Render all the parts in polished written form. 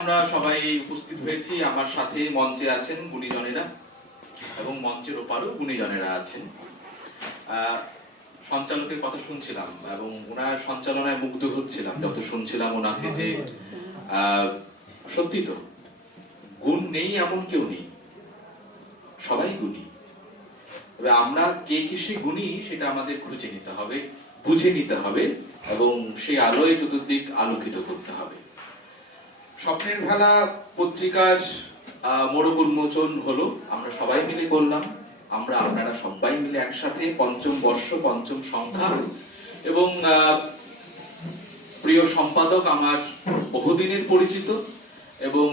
আমরা সবাই উপস্থিত হয়েছি। আমার সাথে মঞ্চে আছেন গুণীজনেরা এবং মঞ্চের ওপারও গুণীজনেরা আছেন। সঞ্চালকের কথা শুনছিলাম এবং ওনার সঞ্চালনায় মুগ্ধ হচ্ছিলাম যত শুনছিলাম ওনাকে, যে সত্যি তো গুণ নেই এমন কেউ নেই, সবাই গুণী। তবে আমরা কে কিসে গুণী সেটা আমাদের খুঁজে নিতে হবে, বুঝে নিতে হবে এবং সেই আলোয় চতুর্দিক আলোকিত করতে হবে। স্বপ্নের ভেলা পত্রিকার মোড়ক উন্মোচন হলো, আমরা সবাই মিলে করলাম, আপনারা সবাই মিলে একসাথে, পঞ্চম বর্ষ, পঞ্চম সংখ্যা। এবং প্রিয় সম্পাদক আমার বহুদিনের পরিচিত এবং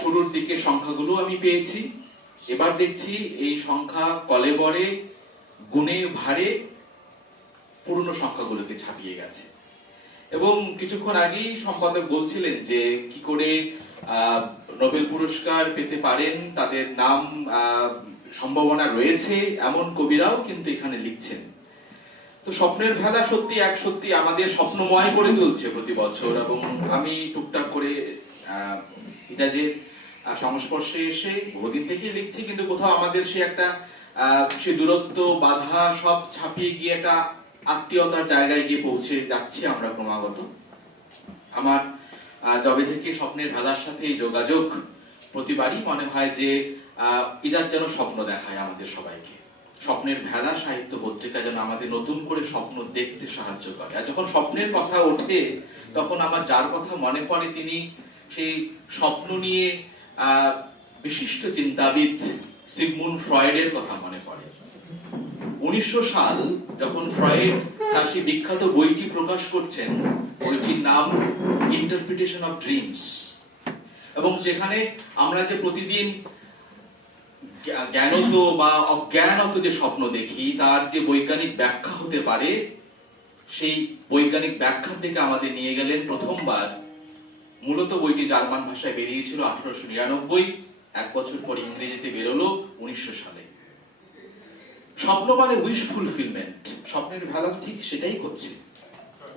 শুরুর দিকে সংখ্যাগুলো আমি পেয়েছি। এবার দেখছি এই সংখ্যা কলেবরে গুণে ভারে পুরনো সংখ্যাগুলোকে ছাপিয়ে গেছে। এবং কিছুক্ষণ আগেই সম্পাদক বলছিলেন যে কি করে নোবেল পুরস্কার পেতে পারেন, তাদের নাম সম্ভাবনা রয়েছে এমন কবিরাও কিন্তু এখানে লিখছেন। তো স্বপ্নের ভেলা সত্যি আমাদের স্বপ্নময় করে তুলছে প্রতি বছর। এবং আমি টুকটাক করে এটা যে সংস্পর্শে এসে বহুদিন থেকে লিখছি, কিন্তু কোথাও আমাদের সে একটা সে দূরত্ব বাধা সব ছাপিয়ে গিয়ে একটা আত্মীয়তার জায়গায় গিয়ে পৌঁছে যাচ্ছি আমরা ক্রমাগত। আমার যবে থেকে স্বপ্নের ভেলার সাথে এই যোগাযোগ, প্রতিবারই মনে হয় যে ইজাত যেন স্বপ্ন দেখায় আমাদের সবাইকে। স্বপ্নের ভেলা সাহিত্য পত্রিকা যেন আমাদের নতুন করে স্বপ্ন দেখতে সাহায্য করে। আর যখন স্বপ্নের কথা ওঠে তখন আমার যার কথা মনে পড়ে তিনি সেই স্বপ্ন নিয়ে বিশিষ্ট চিন্তাবিদ সিগমুন্ড ফ্রয়েডের কথা মনে পড়ে। 1900 সাল যখন ফ্রয়েড তার সেই বিখ্যাত বইটি প্রকাশ করছেন, বইটির নাম ইন্টারপ্রিটেশন অফ ড্রিমস। এবং সেখানে আমরা যে প্রতিদিন জ্ঞানত বা অজ্ঞানত যে স্বপ্ন দেখি তার যে বৈজ্ঞানিক ব্যাখ্যা হতে পারে, সেই বৈজ্ঞানিক ব্যাখ্যার দিকে আমাদের নিয়ে গেলেন প্রথমবার। মূলত বইটি জার্মান ভাষায় বেরিয়েছিল 1899, এক বছর পর ইংরেজিতে বেরোলো 1900 সালে। স্বপ্ন মানে উইশ ফুলফিলমেন্ট। স্বপ্নের ভেলা ঠিক সেটাই হচ্ছে,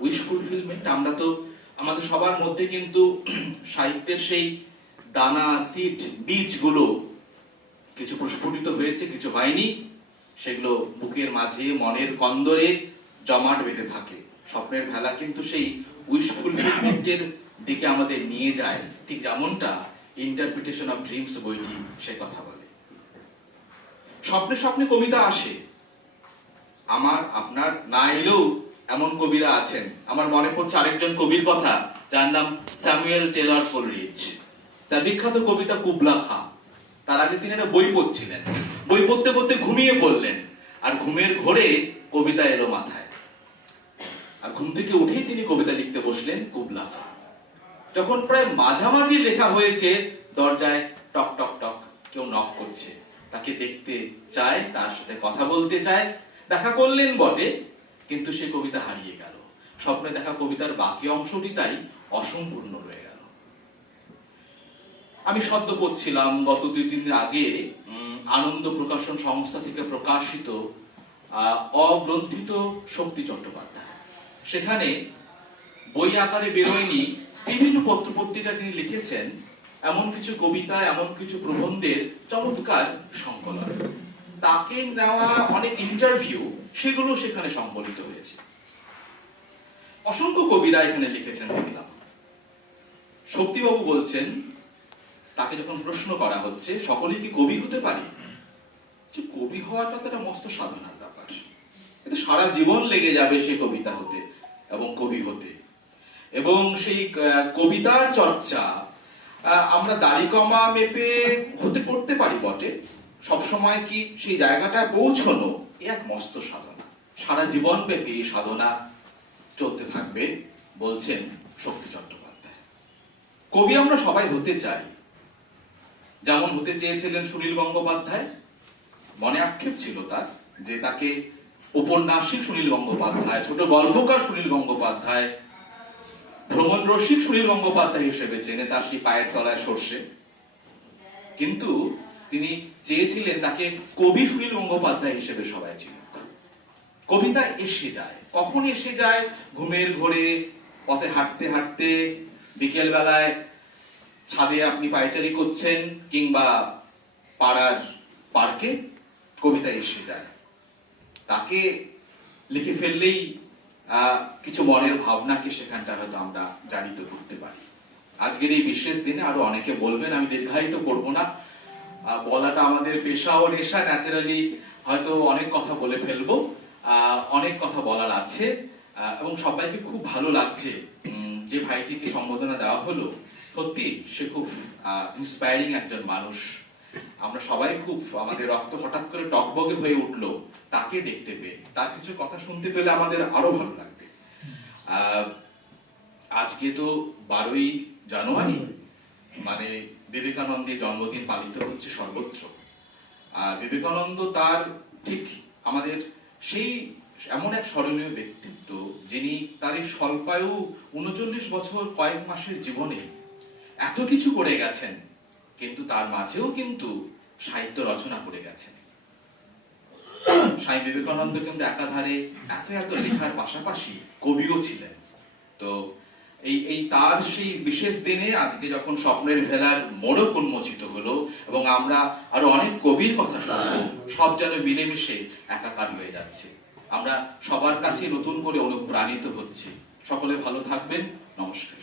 উইশ ফুলফিলমেন্ট। আমরা তো আমাদের সবার মধ্যে কিন্তু সাহিত্যের সেই দানা সিড বীজগুলো কিছু প্রস্ফুটিত হয়েছে, কিছু হয়নি, সেগুলো বুকের মাঝে মনের কন্দরে জমাট বেঁধে থাকে। স্বপ্নের ভেলা কিন্তু সেই উইশ ফুলফিলমেন্টের দিকে আমাদের নিয়ে যায়, ঠিক যেমনটা ইন্টারপ্রিটেশন অফ ড্রিমস বইটি সে কথা বলে। স্বপ্নে স্বপ্নে কবিতা আসে, আমার আপনার না এলেও এমন কবিরা আছেন। আমার মনে পড়ছে আরেকজন কবির কথা, যার নাম স্যামুয়েল টেলর কোলরিজ। তার বিখ্যাত কবিতা কুবলা খা। তার আগে তিনি একটা বই পড়ছিলেন, বই পড়তে পড়তে ঘুমিয়ে পড়লেন, আর ঘুমের ঘোরে কবিতা এলো মাথায়। আর ঘুম থেকে উঠেই তিনি কবিতা লিখতে বসলেন কুবলা খা। যখন প্রায় মাঝামাঝি লেখা হয়েছে, দরজায় টক টক টক কেউ নক করছে। তাকে দেখতে চায়, তার সাথে কথা বলতে চায়। দেখা করলেন বটে, কিন্তু সে কবিতা হারিয়ে গেল। স্বপ্নে দেখা কবিতার বাকি অংশটি তাই অসম্পূর্ণ রয়ে গেল। আমি সদ্য পড়ছিলাম গত 2-3 দিন আগে আনন্দ প্রকাশন সংস্থা থেকে প্রকাশিত অগ্রন্থিত শক্তি চট্টোপাধ্যায়। সেখানে বই আকারে বেরোয়নি, বিভিন্ন পত্র পত্রিকায় তিনি লিখেছেন এমন কিছু কবিতা, এমন কিছু প্রবন্ধের চমৎকার সংকলন। তাকে নেওয়া অনেক ইন্টারভিউ, সেগুলো সেখানে সংকলিত হয়েছে। অসংখ্য কবিরা এখানে লিখেছেন দেখলাম। শক্তিবাবু বলছেন, তাকে যখন প্রশ্ন করা হচ্ছে সকলেই কি কবি হতে পারে, যে কবি হওয়াটা তো একটা মস্ত সাধনার ব্যাপার, কিন্তু সারা জীবন লেগে যাবে সেই কবিতা হতে এবং কবি হতে। এবং সেই কবিতার চর্চা আমরা দাড়ি কমা মেপে হতে করতে পারি বটে, সবসময় কি সেই জায়গাটায় পৌঁছানো এক মস্ত সাধনা। সারা জীবন ব্যাপী এই সাধনা চলতে থাকবে বলছেন শক্তি চট্টোপাধ্যায়। কবি আমরা সবাই হতে চাই, যেমন হতে চেয়েছিলেন সুনীল গঙ্গোপাধ্যায়। মনে আক্ষেপ ছিল তার যে তাকে ঔপন্যাসিক সুনীল গঙ্গোপাধ্যায়, ছোট গল্পকার সুনীল গঙ্গোপাধ্যায়, ভ্রমণ রসিক সুনীল গঙ্গোপাধ্যায় হিসেবে চেনে, তার সেই পায়ের তলায় সর্ষে। কিন্তু তিনি চেয়েছিলেন তাকে কবি সুনীল গঙ্গোপাধ্যায় হিসেবে সবাই চিনুক। কবিতা এসে যায়, কখন এসে যায়? ঘুমের ঘোরে, পথে হাঁটতে হাঁটতে, বিকেল বেলায় ছাদে আপনি পায়চারি করছেন কিংবা পাড়ার পার্কে কবিতা এসে যায়, তাকে লিখে ফেললেই কিছু মনের ভাবনাকে সেখানটা হয়তো আমরা জানিত করতে পারি। আজকের এই বিশেষ দিনে আরো অনেকে বলবেন, আমি দীর্ঘায়িত করব না, বলাটা আমাদের পেশা ও নেশা, ন্যাচারালি হয়তো অনেক কথা বলে ফেলবো, অনেক কথা বলার আছে এবং সবাইকে খুব ভালো লাগছে যে ভাইটিকে সম্বোধনা দেওয়া হলো। সত্যি সে খুব ইন্সপায়ারিং একজন মানুষ। আমরা সবাই খুব, আমাদের রক্ত হঠাৎ করে টকবগে হয়ে উঠলো তাকে দেখতে পেয়ে, তার কিছু কথা শুনতে পেলে আমাদের আরো ভালো লাগবে। আজকে তো 12ই জানুয়ারি, মানে বিবেকানন্দের জন্মদিন পালিত হচ্ছে সর্বত্র। বিবেকানন্দ তার ঠিক আমাদের সেই এমন এক স্মরণীয় ব্যক্তিত্ব, যিনি তার এই স্বল্পায়ু 39 বছর কয়েক মাসের জীবনে এত কিছু করে গেছেন, কিন্তু তার মাঝেও কিন্তু সাহিত্য রচনা করে গেছেন। স্বামী বিবেকানন্দ কিন্তু একাধারে এত এত লেখার পাশাপাশি কবিও ছিলেন। তো এই তার সেই বিশেষ দিনে আজকে যখন স্বপ্নের ভেলার মোড়ক উন্মোচিত হলো এবং আমরা আরো অনেক কবির কথা শুনবো, সব যেন মিলেমিশে একাকার হয়ে যাচ্ছে। আমরা সবার কাছে নতুন করে অনুপ্রাণিত হচ্ছি। সকলে ভালো থাকবেন, নমস্কার।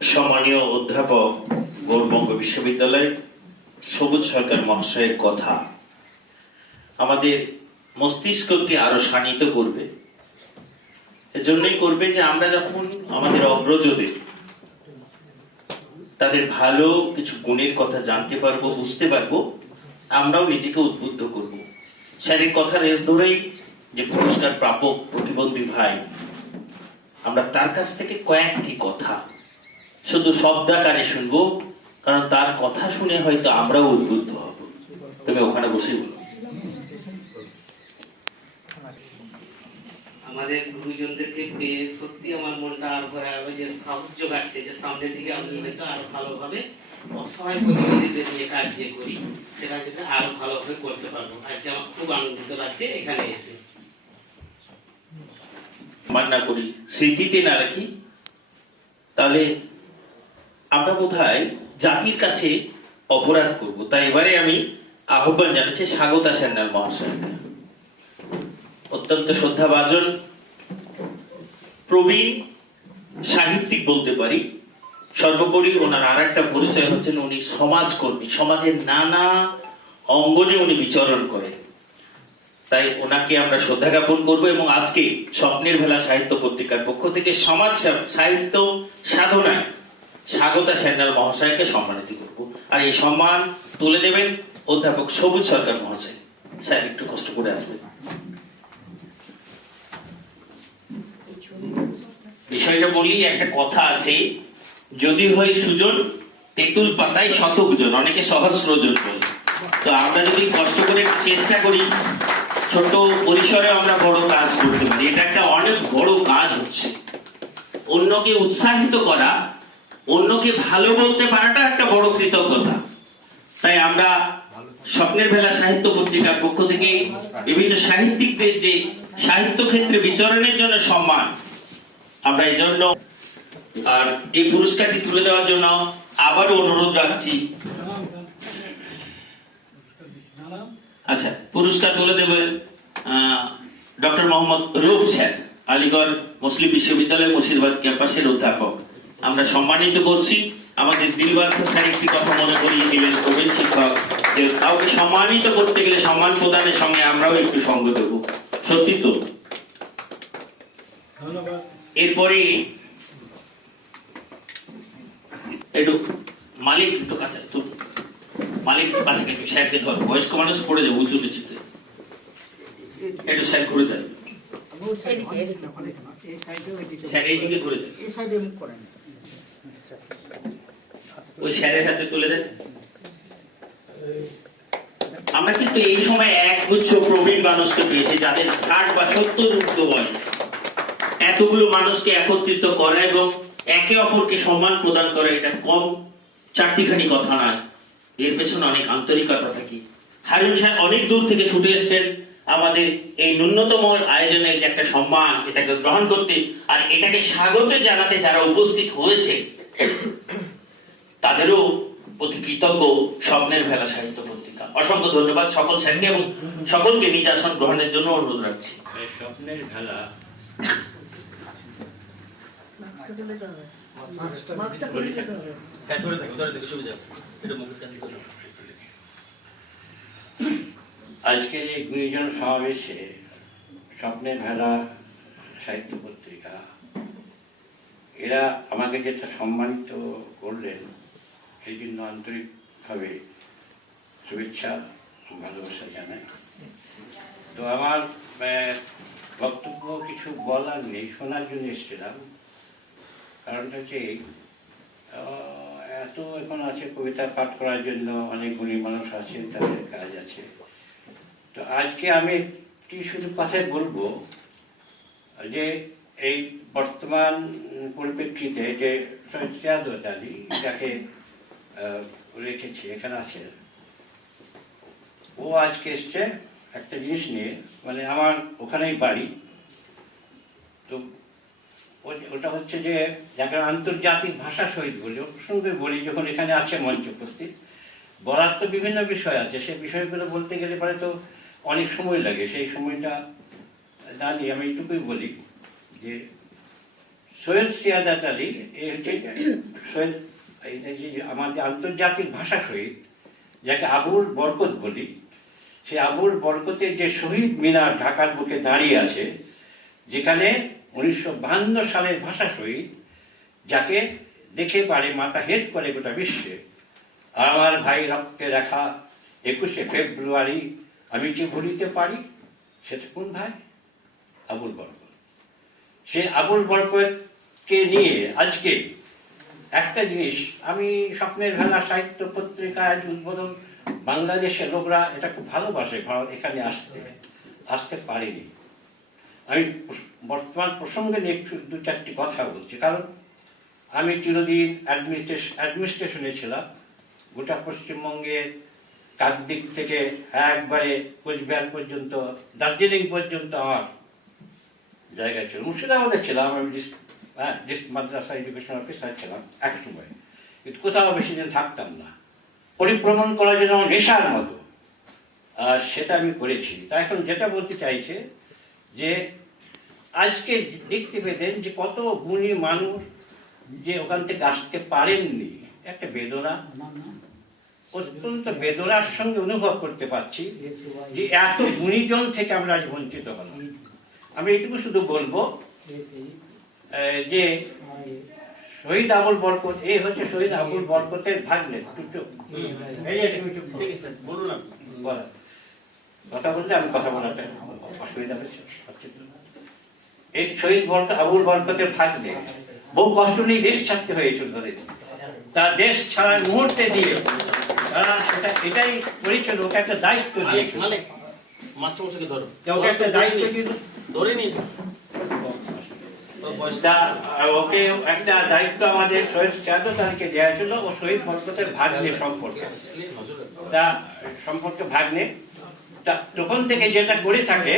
সম্মানীয় অধ্যাপক গৌড়বঙ্গ বিশ্ববিদ্যালয়ের সবুজ সরকার মহাশয়ের কথা আমাদের মস্তিষ্ককে আরো শানিত করবে। এজন্যই করবে যে আমরা যখন আমাদের অগ্রজদের তাদের ভালো কিছু গুণের কথা জানতে পারবো, বুঝতে পারবো, আমরাও নিজেকে উদ্বুদ্ধ করব। স্যারের কথা রেস ধরেই যে পুরস্কার প্রাপক প্রতিবন্ধী ভাই, আমরা তার কাছ থেকে কয়েকটি কথা শুধু শব্দাকারে শুনবো, কারণ তার কথা শুনে হয়তো আমরাও উদ্বুদ্ধ হব। তুমি ওখানে বসে বলো। আমাদের গুরুজনদেরকে পেয়ে সত্যি আমার মনটা আর ভরে আরো যে সাহস যোগাচ্ছে যে সামনের দিকে আমি হয়তো আরো ভালোভাবে অসহায় প্রতিনিধিদের নিয়ে কাজ যে করি সেটা কিন্তু আরো ভালোভাবে করতে পারবো। আজকে আমার খুব আনন্দিত লাগছে এখানে এসে। মান্না করি, স্মৃতিতে না রাখি, তাহলে আমরা বোধহয় জাতির কাছে অপরাধ করব। তাই এবারে আমি আহ্বান জানাচ্ছি স্বাগতা সান্যাল মহাশয়, অত্যন্ত শ্রদ্ধাভাজন প্রবীণ সাহিত্যিক বলতে পারি। সর্বোপরি ওনার আর একটা পরিচয় হচ্ছেন উনি সমাজকর্মী, সমাজের নানা অঙ্গনে উনি বিচরণ করেন। তাই ওনাকে আমরা শ্রদ্ধা জ্ঞাপন করবো এবং আজকে স্বপ্নের ভেলা সাহিত্য পত্রিকার পক্ষ থেকে সমাজ সাহিত্য সাধনায় স্বাগতা সান্যাল মহাশয়কে সম্মানিত করব। আর এই সম্মান তুলে দেবেন অধ্যাপক সবুজ সরকার মহাশয়। স্যার একটু কষ্ট করে আসবেন। বিষয়টা বলি, একটা কথা আছে, যদি হয় সুজন তেঁতুল পাতায় শতক জন, অনেকে সহস্র জন বলে। তো আমরা যদি কষ্ট করে চেষ্টা করি, ছোট পরিসরে আমরা বড় কাজ করতে পারি। এটা একটা অনেক বড় কাজ হচ্ছে। অন্যকে উৎসাহিত করা, অন্যকে ভালো বলতে পারাটা একটা বড় কৃতজ্ঞতা। তাই আমরা স্বপ্নের ভেলা সাহিত্য পত্রিকার পক্ষ থেকে বিভিন্ন সাহিত্যিকদের যে সাহিত্য ক্ষেত্রে বিচরণের জন্য সম্মান, আমরা এই জন্য আর এই পুরস্কারটি তুলে দেওয়ার জন্য আবারও অনুরোধ রাখছি। আচ্ছা, পুরস্কার তুলে দেবেন ডক্টর মোহাম্মদ রূপ স্যার, আলিগড় মুসলিম বিশ্ববিদ্যালয় মুর্শিদাবাদ ক্যাম্পাসের অধ্যাপক। আমরা সম্মানিত করছি। আমাদের দিলবাদশা স্যার একটি কথা মনে করিয়ে দিলেন, প্রবীণ শিক্ষক, যে কাউকে সম্মানিত করতে গেলে সম্মান প্রদানের সঙ্গে আমরাও একটু সঙ্গ দেব। সত্যি তো। এরপরে একটু মালিক একটু কাছে, তো মালিক কাছাকাছি স্যারকে ধর, বয়স্ক মানুষ পড়ে যাবে উঁচু নিচুতে, একটু স্যার ঘুরে দেন। স্যার এইদিকে ঘুরে দেন, ওই স্যারের হাতে তুলে দেন। আমরা কিন্তু এই সময় একগুচ্ছ প্রবীণ মানুষকে পেয়েছি যাদের 60 বা 70 ঊর্ধ্ব বয়স। এতগুলো মানুষকে একত্রিত করা এবং একে অপরকে সম্মান প্রদান করা, এটা কম চারটিখানি কথা নয়, এর পেছনে অনেক আন্তরিকতা থাকে। হারুন সাহেব অনেক দূর থেকে ছুটে এসেছেন, আমাদের এই ন্যূনতম আয়োজনের যে একটা সম্মান, এটাকে গ্রহণ করতে আর এটাকে স্বাগত জানাতে যারা উপস্থিত হয়েছে তাদেরও প্রতি কৃতজ্ঞ স্বপ্নের ভেলা সাহিত্য পত্রিকা। অসংখ্য ধন্যবাদ সকল স্যারকে এবং সকলকে নিজ আসন গ্রহণের জন্য অনুরোধ রাখছি। স্বপ্নের ভেলা আজকের এই গুণীজন সমাবেশে স্বপ্নের ভেলা সাহিত্য পত্রিকা এরা আমাকে যেটা সম্মানিত করলেন সেই জন্য আন্তরিকভাবে শুভেচ্ছা ভালোবাসা জানাই। তো আমার বক্তব্য কিছু বলার নেই, শোনার জন্য এসেছিলাম। কারণটা হচ্ছে এত এখন আছে কবিতা পাঠ করার জন্য, অনেক গুণী মানুষ আছে, তাদের কাজ আছে। তো আজকে আমি একটি শুধু কথাই বলবো যে এই বর্তমান পরিপ্রেক্ষিতে যে সৈয়দ সিয়াদত আলী যাকে রেখেছে এখানে আছে, ও আজকে এসছে একটা জিনিস নিয়ে, মানে আমার ওখানেই বাড়ি। তো ওটা হচ্ছে যে যাকে আন্তর্জাতিক ভাষা শহীদ বলি, ওর প্রসঙ্গে বলি, যখন এখানে আছে মঞ্চে উপস্থিত, বলার তো বিভিন্ন বিষয় আছে, সেই বিষয়গুলো বলতে গেলে পরে তো অনেক সময় লাগে। সেই সময়টা না নিয়ে আমি এইটুকুই বলি যে সৈয়দ সিয়াদত আলী এই হচ্ছে সৈয়দ, এইটা যে আমাদের আন্তর্জাতিক ভাষা শহীদ যাকে আবুল বরকত বলি, সেই আবুল বরকতের যে শহীদ মিনার ঢাকার বুকে দাঁড়িয়ে আছে, যেখানে 1952 সালের ভাষা শহীদ যাকে দেখে পারে মাথা হেট করে গোটা বিশ্বে, আমার ভাই রক্তে রেখা 21শে ফেব্রুয়ারি আমি কি ভুলিতে পারি, সেটা কোন ভাই? আবুল বরকত। সে আবুল বরকতকে নিয়ে আজকে একটা জিনিস, আমি স্বপ্নের ভেলা সাহিত্য পত্রিকায় আজ উদ্বোধন, বাংলাদেশের লোকরা এটা খুব ভালোবাসে ভারত এখানে আসতে পারেনি। আমি বর্তমান প্রসঙ্গে নিয়ে দু চারটি কথা বলছি, কারণ আমি চিরদিন অ্যাডমিনিস্ট্রেশনে ছিলাম। গোটা পশ্চিমবঙ্গের কাকদ্বীপ থেকে একবারে কোচবিহার পর্যন্ত, দার্জিলিং পর্যন্ত আমার জায়গা ছিল। মুর্শিদাবাদে ছিলাম আমি, মাদ্রাসা এডুকেশন অফিসার ছিলাম এক সময়, কিন্তু কোথাও বেশি দিন থাকতাম না। পরিভ্রমণ করার জন্য আমার নেশার মতো, আর সেটা আমি করেছি। তা এখন যেটা বলতে চাইছে যে আজকে দেখতে পেতেন যে কত গুণী মানুষ যে ওখান থেকে আসতে পারেননি, একটা বেদনা, অত্যন্ত বেদনার সঙ্গে অনুভব করতে পারছি যে এত গুণীজন থেকে আমরা আজ বঞ্চিত হলাম। আমি এইটুকু শুধু বলবো যে শহীদ আবুল বরকত, এই হচ্ছে শহীদ আবুল বরকতের ভাগ্নে। কথা বললে আমি কথা বলাটা অসুবিধা হচ্ছে। এই শহীদ আবুল বরকতের ভাগ্নে বহু কষ্ট নিয়ে দেশ ছাড়তে হয়েছিল তাদের। তার দেশ ছাড়ার মুহূর্তে দিয়ে তারা সেটা এটাই করেছিল, ওকে একটা দায়িত্ব দিয়েছিল, ওকে একটা দায়িত্ব কিন্তু ধরে নিয়েছিল, ওকে একটা দায়িত্ব আমাদের শহীদ সিয়াদত আলীকে দেওয়া ছিল। ও শহীদ বরকতের ভাগ্নে সম্পর্কে, তা সম্পর্কে ভাগ্নে, তা তখন থেকে যেটা করে থাকে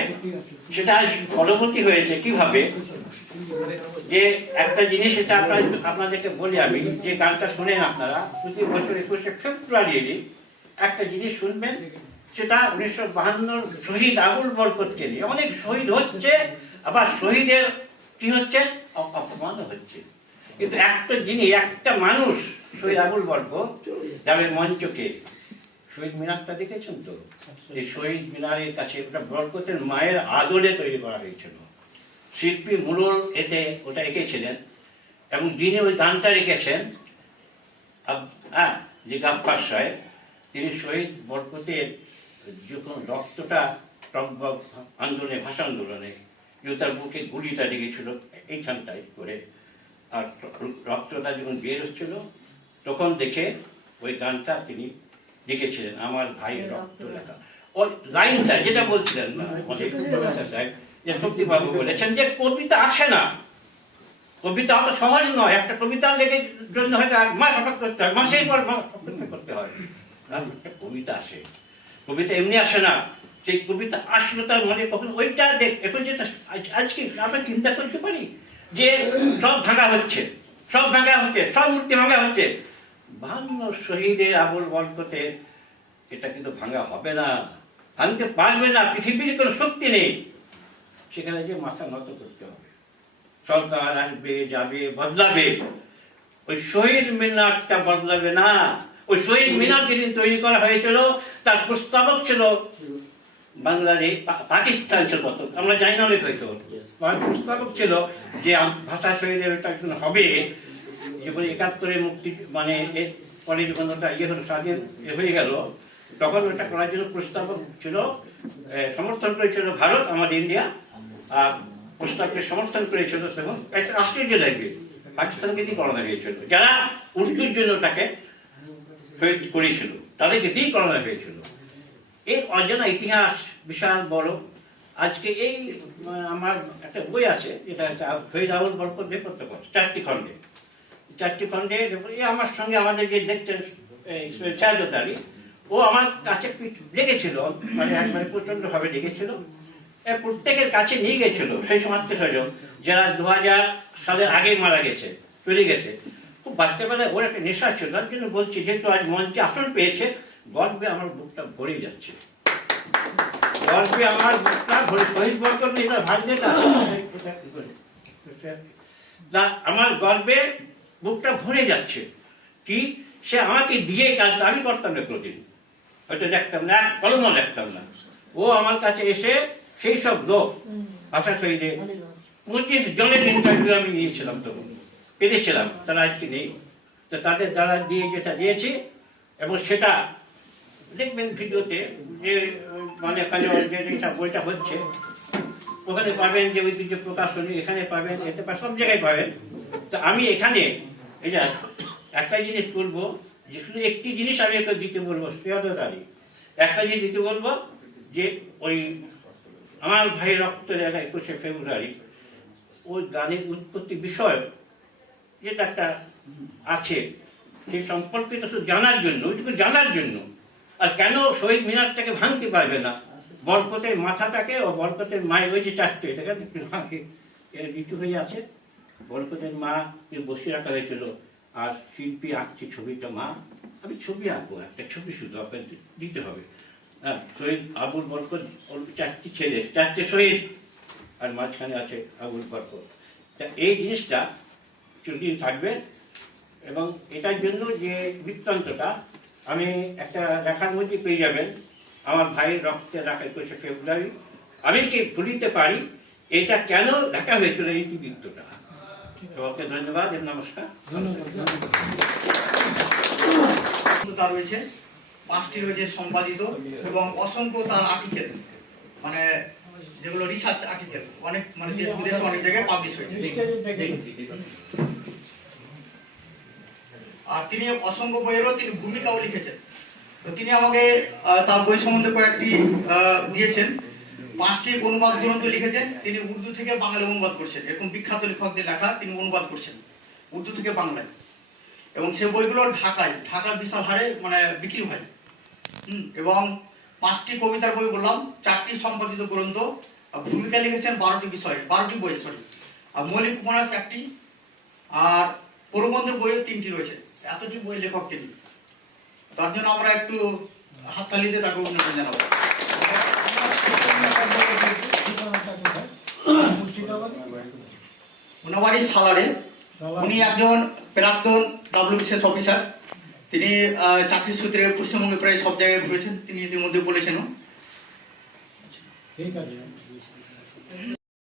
সেটা ফলবতী হয়েছে কিভাবে, যে একটা জিনিস, এটা আপনাদেরকে বলি আমি, যে গানটা শুনেন আপনারা প্রতি বছর 21শে ফেব্রুয়ারি একটা জিনিস শুনবেন, সেটা 1952 শহীদ আবুল বরকতকে নিয়ে। অনেক শহীদ হচ্ছে, আবার শহীদের কি হচ্ছে, অপমান হচ্ছে, কিন্তু একটা জিনিস, একটা মানুষ শহীদ আবুল বরকত গ্রামের মঞ্চকে, শহীদ মিনারটা দেখেছেন তো, এই শহীদ মিনারের কাছে ওটা বরকতের মায়ের আদলে তৈরি করা হয়েছিল। শিল্পী মুরল এতে ওটা এঁকেছিলেন, এবং যিনি ওই গানটা রেখেছেন যে গাফফার সাহেব, তিনি শহীদ বরকতের যখন রক্তটা আন্দোলনে, ভাষা আন্দোলনে, যে তার বুকে গুলিটা লেগেছিল এইখানটায় করে, আর রক্তটা যখন বের হচ্ছিল তখন দেখে ওই গানটা তিনি লিখেছিলেন, আমার ভাইয়ের রক্ত লেখা। ওই লাইনটা যেটা বলছিলেন না যে শক্তিবাবু বলেছেন যে কবিতা আসে না, কবিতা অত সহজ নয়, একটা কবিতা লেগে জন্য হয়তো 1 মাস অপেক্ষা করতে হয়, মাসের পর অপেক্ষা করতে হয়, একটা কবিতা আসে। কবিতা এমনি আসে না, সেই কবিতা আসলো তার মনে, কখন ওইটা এখন যেটা আজকে আমরা চিন্তা করতে পারি যে সব ভাঙা হচ্ছে, সব ভাঙা হচ্ছে, সব মূর্তি ভাঙা হচ্ছে। 52 শহীদের আবুল বরকতের এটা কিন্তু ভাঙা হবে না, ভাঙতে পারবে না, পৃথিবীর কোনো শক্তি নেই। সেখানে যে মাথা নত করতে হবে। সরকার আসবে, যাবে, বদলাবে, ওই শহীদ মিনারটা বদলাবে না। ওই শহীদ মিনার যেদিন তৈরি করা হয়েছিল তার প্রস্তাবক ছিল বাংলাদেশ, পাকিস্তান ছিল, আমরা জানি না অনেক হয়তো। প্রস্তাবক ছিল যে ভাষা শহীদের এটা হবে, যখন 71-এ মুক্তি মানে পরে যখন ওটা ইয়ে হলো, স্বাধীন হয়ে গেল, তখন ওটা করার জন্য প্রস্তাবক ছিল, সমর্থন করেছিল ভারত, আমাদের ইন্ডিয়া। আর প্রস্তাবকে সমর্থন করেছিল তখন একটা আশ্চর্য লাগবে, পাকিস্তানকে দিয়ে করানো হয়েছিল। যারা উর্দুর জন্য তাকে করেছিল তাদেরকে দিয়ে করানো হয়েছিল। এই অজানা ইতিহাস বিশাল বড়। আজকে এই আমার একটা বই আছে, এটা শহীদ আবুল বরকত নেপথ্য, 4টি খণ্ডে, 4টি খণ্ডে। এই আমার সঙ্গে আমাদের যে দেখছেন শাহাদত আলী, ও আমার কাছে লেগেছিল, মানে একবারে প্রচন্ড ভাবে লেগেছিল। প্রত্যেকের কাছে নিয়ে গেছিল সেই সময় আত্মীয়স্বজন যারা 2000 সালের আগে মারা গেছে, চলে গেছে। খুব বাচ্চাবেলায় ওর একটা নেশা ছিল, তার জন্য বলছি, যেহেতু আজ মঞ্চে আসন পেয়েছে, গর্বে আমার বুকটা ভরে যাচ্ছে, গর্বে আমার বুকটা ভরে। শহীদ বরকত নেই তার ভাগ্যটা, আমার গর্বে বুকটা ভরে যাচ্ছে। কি সে আমাকে দিয়ে কাজটা আমি করতাম না, প্রতিদিন হয়তো দেখতাম না, এক কলমও দেখতাম না। ও আমার কাছে এসে সেই সব লোক ভাষা শহীদে 25 জনের ইন্টারভিউ আমি নিয়েছিলাম, তখন পেরেছিলাম, তারা আজকে নেই। তো তাদের দ্বারা দিয়ে যেটা দিয়েছি, এবং সেটা দেখবেন ভিডিওতে, যে মানে যেটা বইটা হচ্ছে ওখানে পাবেন, যে ঐতিহ্য প্রকাশনী এখানে পাবেন, এতে সব জায়গায় পাবেন। তো আমি এখানে এই যে একটা জিনিস বলবো, যে শুধু একটি জিনিস আমি একটা দিতে বলবো, শাহাদত আলী, একটা জিনিস দিতে বলবো, যে ওই আমার ভাই রক্ত দেখা 21শে ফেব্রুয়ারি, ওই গানের উৎপত্তি বিষয় যেটা একটা আছে, সেই সম্পর্কিত শুধু জানার জন্য, ওইটুকু জানার জন্য। আর কেন শহীদ মিনারটাকে ভাঙতে পারবে না, বরকতের মাথাটাকে ও বরকতের মায়ের ওই যে 4টে নিচু হয়ে আছে, বরকতের মা বসিয়ে রাখা হয়েছিল, আর শিল্পী আঁকছে ছবিটা মা। আমি ছবি আঁকবো, একটা ছবি শুধু আপনাকে দিতে হবে। হ্যাঁ, শহীদ আবুল বরকত, 4টি ছেলে, 4টে শহীদ, আর মাঝখানে আছে আবুল বরকত। তা এই জিনিসটা চিরদিন থাকবে। এবং এটার জন্য যে বৃত্তান্তটা আমি একটা লেখার মধ্যে পেয়ে যাবেন, আমার ভাইয়ের রক্তে লেখা 21শে ফেব্রুয়ারি, আমি কি ভুলিতে পারি এটা কেন লেখা হয়েছিল, এই বৃত্তটা। সবাইকে ধন্যবাদ এবং নমস্কার। রয়েছে 5টি রয়েছে সম্পাদিত, এবং অসংখ্য তার আর্টিকেল, মানে যেগুলো রিসার্চ আর্টিকেল, অনেক মানে দেশ বিদেশে অনেক জায়গায় পাবলিশ হয়েছে। আর তিনি অসংখ্য বইয়েরও তিনি ভূমিকাও লিখেছেন। তো তিনি আমাকে তার বই সম্বন্ধে কয়েকটি দিয়েছেন। 5টি অনুবাদ গ্রন্থ লিখেছেন তিনি, উর্দু থেকে বাংলা অনুবাদ করছেন। এরকম বিখ্যাত লেখকদের লেখা তিনি অনুবাদ করছেন উর্দু থেকে বাংলায়, এবং সে বইগুলো ঢাকায় বিশাল হারে মানে বিক্রি হয়। এবং 5টি কবিতার বই বললাম, 4টি সম্পাদিত গ্রন্থ, ভূমিকা লিখেছেন 12টি বই, আর মৌলিক উপন্যাস 1টি, আর প্রবন্ধের বই 3টি রয়েছে। এতটি বই লেখক তিনি, তার জন্য আমরা একটু হাততালি দিয়ে তাকে অভিনন্দন জানাবো। ওনার বাড়ি সালারে। উনি একজন প্রাক্তন WBCS অফিসার। তিনি চাকরির সূত্রে পশ্চিমবঙ্গে প্রায় সব জায়গায় ঘুরেছেন, তিনি ইতিমধ্যে বলেছেন। ঠিক আছে।